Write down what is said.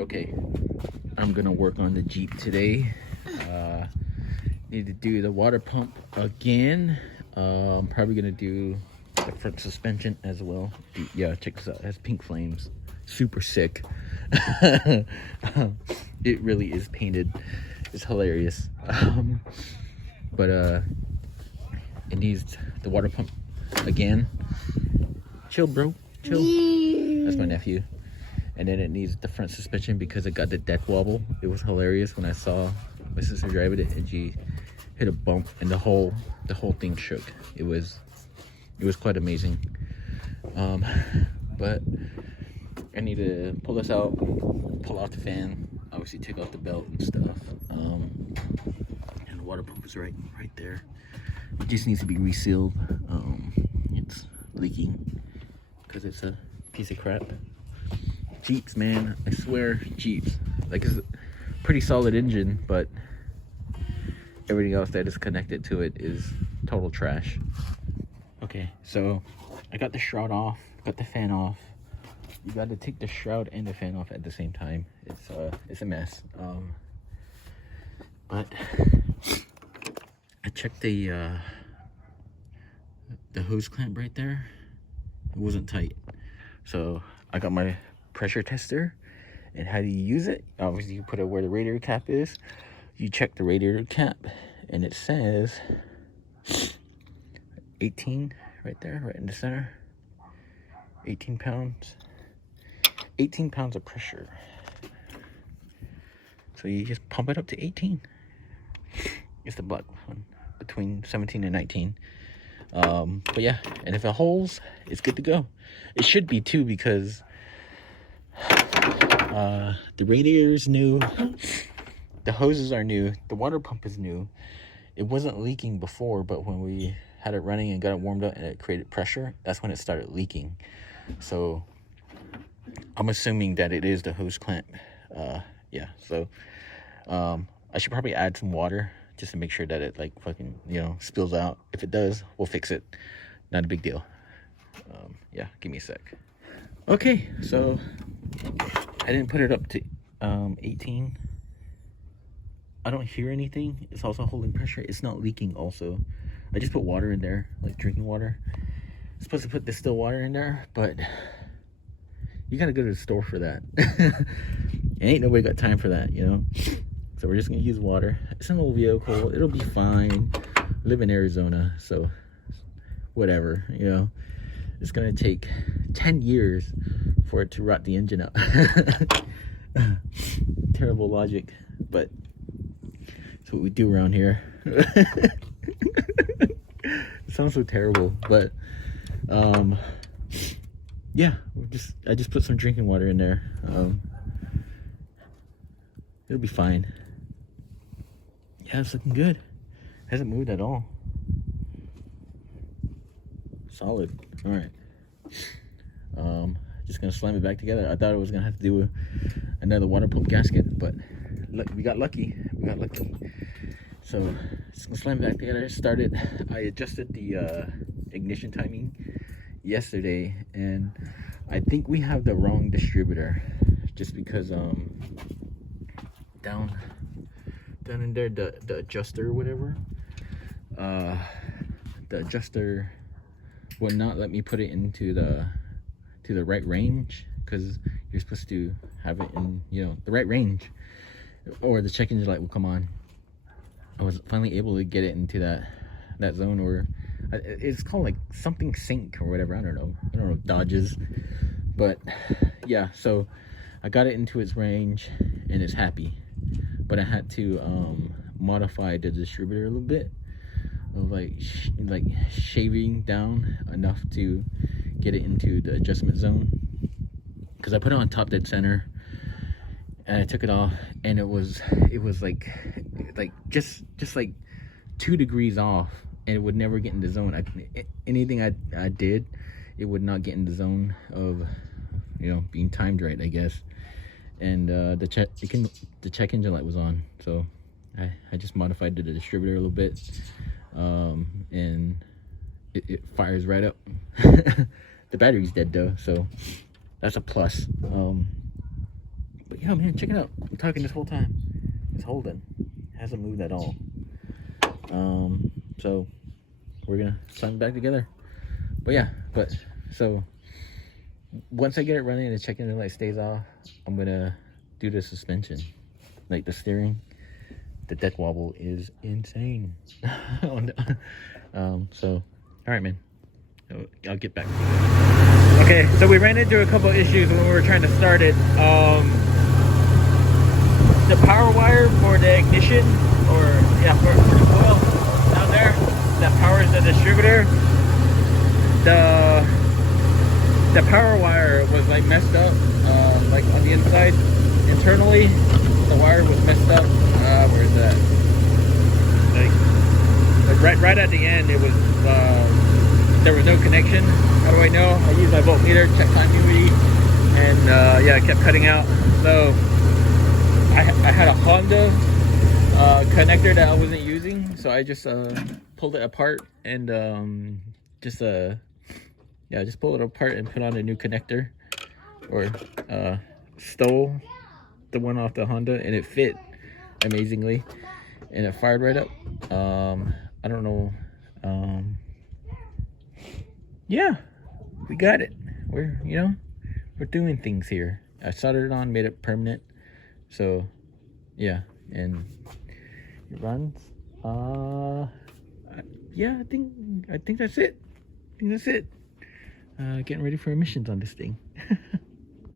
Okay, I'm gonna work on the Jeep today. Need to do the water pump again. I'm probably gonna do the front suspension as well. Yeah, check this out. It has pink flames. Super sick. It really is painted. It's hilarious. But it needs the water pump again. Chill, bro. Chill. That's my nephew. And then it needs the front suspension because it got the deck wobble. It was hilarious when I saw my sister driving it and she hit a bump and the whole thing shook. It was quite amazing. But I need to pull this out, pull off the fan, obviously take off the belt and stuff. And the water pump is right there. It just needs to be resealed. It's leaking because it's a piece of crap. Jeeps, man, I swear, Jeeps. Like, it's a pretty solid engine, but everything else that is connected to it is total trash. Okay, so I got the shroud off, got the fan off. You got to take the shroud and the fan off at the same time. It's a mess. But I checked the hose clamp right there. It wasn't tight, so I got my pressure tester. And how do you use it? Obviously, you put it where the radiator cap is. You check the radiator cap, and it says 18 right there, right in the center. 18 pounds. 18 pounds of pressure. So you just pump it up to 18. It's the black one, between 17 and 19. But yeah, and if it holds, it's good to go. It should be too, because the radiator's new, the hoses are new, the water pump is new. It wasn't leaking before, but when we had it running and got it warmed up and it created pressure, that's when it started leaking. So I'm assuming that it is the hose clamp. Yeah, so I should probably add some water just to make sure that it like fucking, spills out. If it does, we'll fix it. Not a big deal. Yeah, give me a sec. Okay, so I didn't put it up to 18. I don't hear anything. It's also holding pressure. It's not leaking also. I just put water in there, like drinking water. I'm supposed to put distilled water in there, but you gotta go to the store for that. Ain't nobody got time for that, So we're just gonna use water. It's an old vehicle. It'll be fine. I live in Arizona, so whatever, It's gonna take 10 years for it to rot the engine out. Terrible logic, but that's what we do around here. It sounds so terrible, but yeah, I just put some drinking water in there. It'll be fine. Yeah, it's looking good. Hasn't moved at all. Solid. All right. Just gonna slam it back together. I thought I was gonna have to do another water pump gasket, but look, we got lucky. So just gonna slam it back together. Started. I adjusted the ignition timing yesterday, and I think we have the wrong distributor. Just because down in there, the adjuster or whatever, the adjuster would not let me put it into the right range, because you're supposed to have it in the right range, or the check engine light will come on. I was finally able to get it into that zone, or it's called like something sync or whatever. I don't know Dodges, but yeah, so I got it into its range and it's happy. But I had to modify the distributor a little bit, of like shaving down enough to get it into the adjustment zone, because I put it on top dead center and I took it off, and it was like just like 2 degrees off, and it would never get in the zone. Anything I did, it would not get in the zone of being timed right, I guess. And the check engine light was on, so I just modified the distributor a little bit, and it fires right up. The battery's dead though, so that's a plus. But yeah, out, man. Check it out. I'm talking this whole time. It's holding. Hasn't moved at all. So we're gonna sign back together. But yeah, so once I get it running and the check engine light stays off, I'm gonna do the suspension, like the steering. The deck wobble is insane. So all right, man. I'll get back. Okay, so we ran into a couple issues when we were trying to start it. The power wire for the ignition, or yeah, for the coil down there that powers the distributor, the power wire was like messed up, like on the inside internally. The wire was messed up. Where is that? Like right at the end, it was there was no connection. How do I know? I used my voltmeter, check continuity, and yeah, it kept cutting out. So I had a Honda connector that I wasn't using, so I just pulled it apart and just pull it apart and put on a new connector, or stole the one off the Honda, and it fit amazingly, and it fired right up. I don't know. Yeah, we got it. We're doing things here. I soldered it on, made it permanent. So yeah, and it runs. Yeah, I think that's it. Getting ready for emissions on this thing.